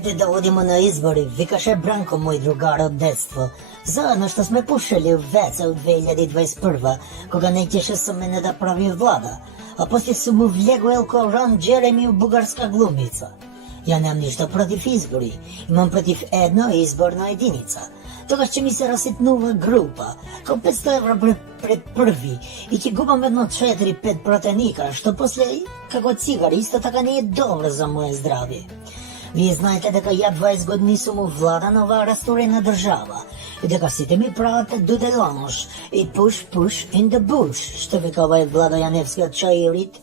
Ajde da odimo na izbori, vikаше Branko, moj drugar od detstva. Zajedno što sme pušili u veca u 2021. Koga najtješe su mene da pravi vlada. A poslije su mu vljego Elko Ron Jeremy bugarska glumica. Ja nemam ništa protiv izbori, imam protiv jedno izborna jedinica. Toga će mi se rasitnuva grupa, kao 500 evra pred prvi, i ti gubam jedno 4-5 protenika, što poslije, kako cigar, isto tako nije dobro za moje zdravje. Vi znajte дека ja 20 години сум у влада на оваа расторена држава и дека сите ми прават дуделонош и push in the bush, што вика овај Владо Јаневскиот чаирит.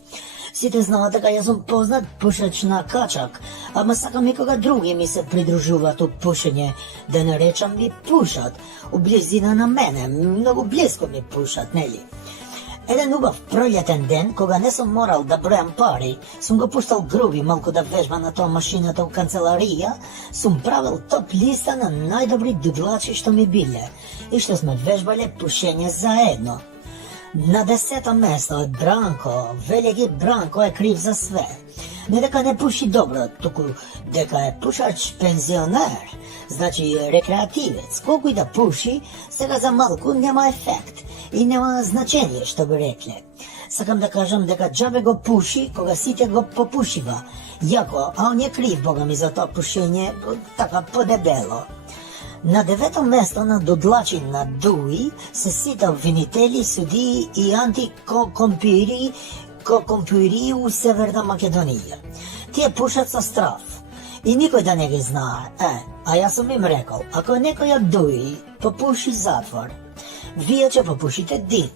Сите знаат дека јас сум познат пушач на качак, ама сакам и кога други ми се придружуваат у пушење, да не речам ми пушат, у близина на мене, многу близко ми пушат, нели? Еден убав пролетен ден, кога не сум морал да бројам пари, сум го пуштал Груби малку да вежба на тоа машината у канцеларија, сум правил топ листа на најдобри дудлачи што ми биле и што сме вежбале пушење заедно. На 10-то место е Бранко, велики Бранко е крив за све. Не дека не пуши добро, туку дека е пушач пензионер, значи рекреативец. Колку и да пуши, сега за малку нема ефект и нема значење, што би рекле. Сакам да кажам дека џабе го пуши кога сите го попушива. Јако, а он е крив, бога ми, за тоа пушење, така подебело. На 9-то место на дудлачи на Дуи се сите обвинители, судии и антикомпири у Северна Македонија. Тие пушат со страв и никој да не ги знае. А јас сум им рекол, ако некој од Дуи попуши затвор, вие ќе попушите дим.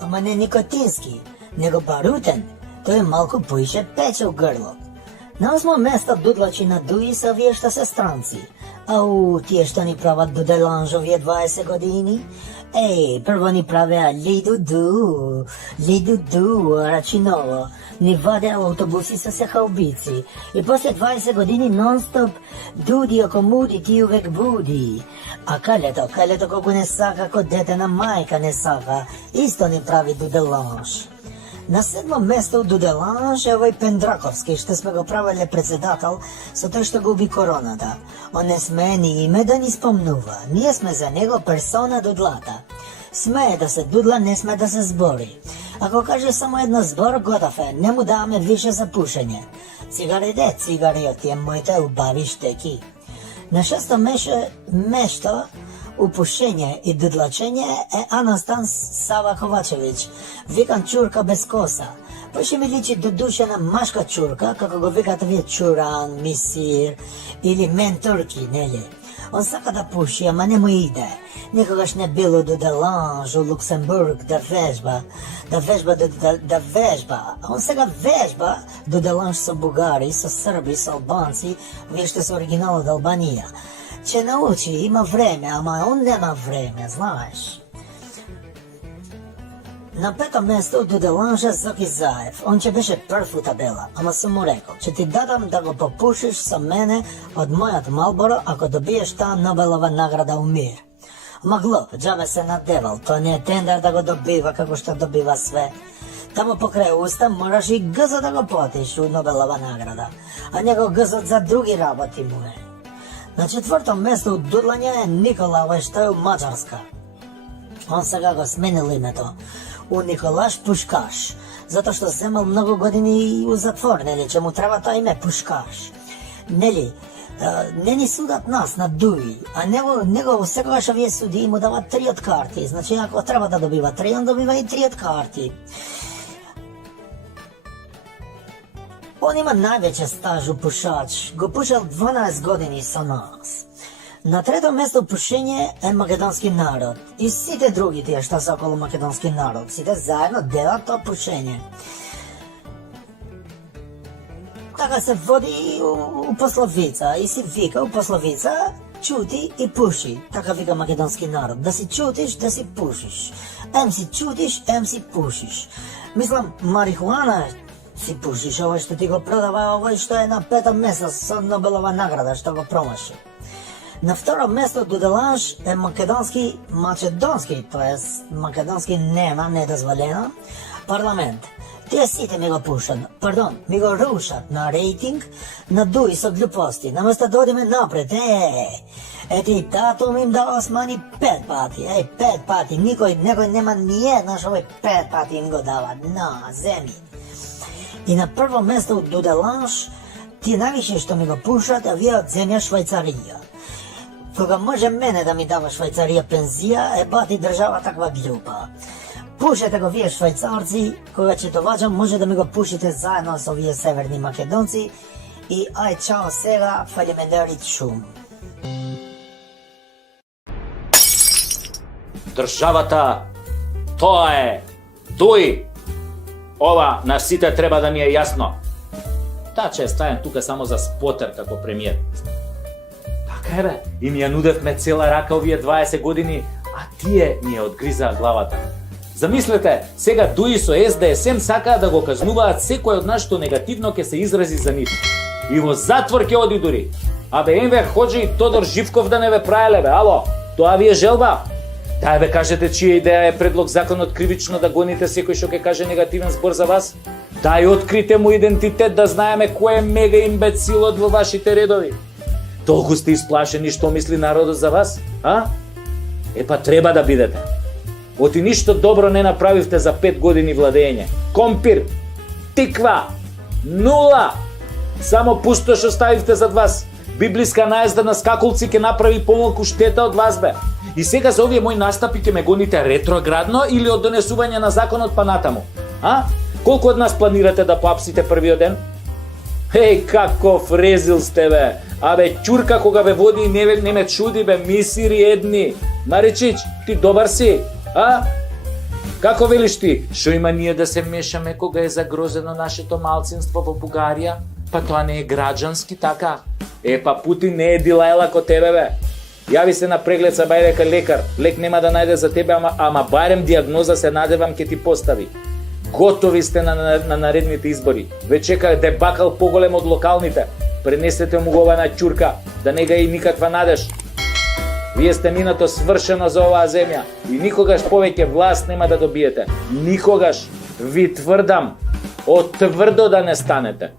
Ама не никотински, него барутен, тој малку поише пече у грло. На 8-то место дудлачи на Дуи се овие што се странци. Ау, тие што ни прават дуделанж овие 20 години? Прво ни правеа лиду-ду, рачиново, ни вадеа автобуси со сехаубици. И после 20 години нон-стоп дуди око муди, ти увек буди. А калето колку не сака, ко дете на мајка не сака, исто ни прави дуделанж. На 7-то место у дуделанж е овој Пендраковски, што сме го правеле председател со тој што го уби короната. Он не смее ни име да ни спомнува. Ние сме за него персона дудлата. Смее да се дудла, не сме да се збори. Ако каже само едно збор, готов е, не му даваме више за пушење. Цигари од тие моите убави штеки. На 6-то место у пушење и дудлачење е Анастан Сава Ковачевиќ, викан чурка без коса. Поше ми личи до душе на машка чурка, како го викат вие чуран, мисир или мен турки, нели? Он сака да пуши, ама не му иде. Никогаш не било дуделанж у Луксембург да вежба. А он сега вежба дуделанж со бугари, со срби, со албанци, вие што се оригинал од Албанија. Че научи, има време, ама он нема време, знаеш. На 5-то место дуделанжа Зоки Заев. Он ќе беше прв у табела, ама сум му рекол, че ти дадам да го попушиш со мене од мојот Малборо ако добиеш таа Нобелова награда у мир. Ама глуп, џабе се надевал, тоа не е тендер да го добива како што добива све. Тамо покрај уста мораш и гзот да го платиш у Нобелова награда, а него гзот за други работи му е. На 4-то место од дудлање е Никола, овој што е у Маđарска. Он сега го сменил името у Николаш Пушкаш, затоа што земал многу години у затвор, нели, че му треба тоа име Пушкаш. Нели, не ни судат нас на Дуи, а него секогаш овие суди му дават 3 од карти, значи ако треба да добива 3, он добива и 3 од карти. Он има највеќе стаж у пушач, го пушал 12 години со нас. На 3-то место пушење е македонски народ и сите други тие што се околу македонски народ, сите заедно делат тоа пушење. Така се води у пословица и си вика у пословица чути и пуши, така вика македонски народ, да си чутиш, да си пушиш. Ем си чутиш, ем си пушиш. Мислам, марихуана си пушиш, овој што ти го продава, овој што е на 5-то место со Нобелова награда, што го промаши. На 2-то место дуделанж е македонски, тоа е македонски нема, недозволено, парламент. Тие сите ми го пушат, ми го рушат на рейтинг, на дуи со глупости. Наместо да одиме напред, ети татум им да османи 5 пати, 5 пати. Некој нема ни една што 5 пати им го дава на земји. И на прво место од Дуделанш, тие највише што ми го пушат, а вие од земја Швајцарија. Кога може мене да ми дава Швајцарија пензија, бати држава таква глупа. Пушете го вие швајцарци, кога ќе доваѓам може да ми го пушите заедно со вие северни македонци и ај чао сега, фалимендарит шум. Државата, тоа е Дуи. Ова на сите треба да ни е јасно. Таче е ставен тука само за спотер како премиер. Така е бе, и ни ја нудевме цела рака овие 20 години, а тие ни ја одгризаа главата. Замислете, сега Дуи со СДСМ сакаат да го казнуваат секој од нас што негативно ќе се изрази за нив. И во затвор ќе оди дури. Абе Енвер Хоџа и Тодор Живков да не ве праеле бе, ало, тоа ви е желба? Дај бе кажете чија идеја е предлог законот кривично да гоните секој што ќе каже негативен збор за вас? Дај открите му идентитет да знаеме кој е мега имбецилот во вашите редови. Толку сте исплашени што мисли народот за вас, а? Епа треба да бидете. Оти ништо добро не направивте за 5 години владење. Компир, тиква, нула. Само пустош оставивте зад вас. Библиска наезда на скакулци ќе направи помалку штета од вас бе. И сега за овие мои настапи ќе ме гоните ретроградно или од донесување на законот па натаму? А? Колку од нас планирате да поапсите првиот ден? Еј, каков резил сте бе! Абе, ќурка кога бе води не ме чуди бе, мисири едни. Маричич, ти добар си? А? Како велиш ти? Шо има ние да се мешаме кога е загрозено нашето малцинство во Бугарија? Па тоа не е граѓански, така? Па Путин не е Дилајла ко тебе бе. Јави се на преглед са бај дека лекар. Лек нема да најде за тебе, ама барем диагноза се надевам ке ти постави. Готови сте на наредните избори. Ве чека дебакал поголем од локалните. Пренесете му го на ќурка, да не га и никаква надеж. Вие сте минато свршено за оваа земја и никогаш повеќе власт нема да добиете. Никогаш. Ви тврдам, од тврдо да не станете.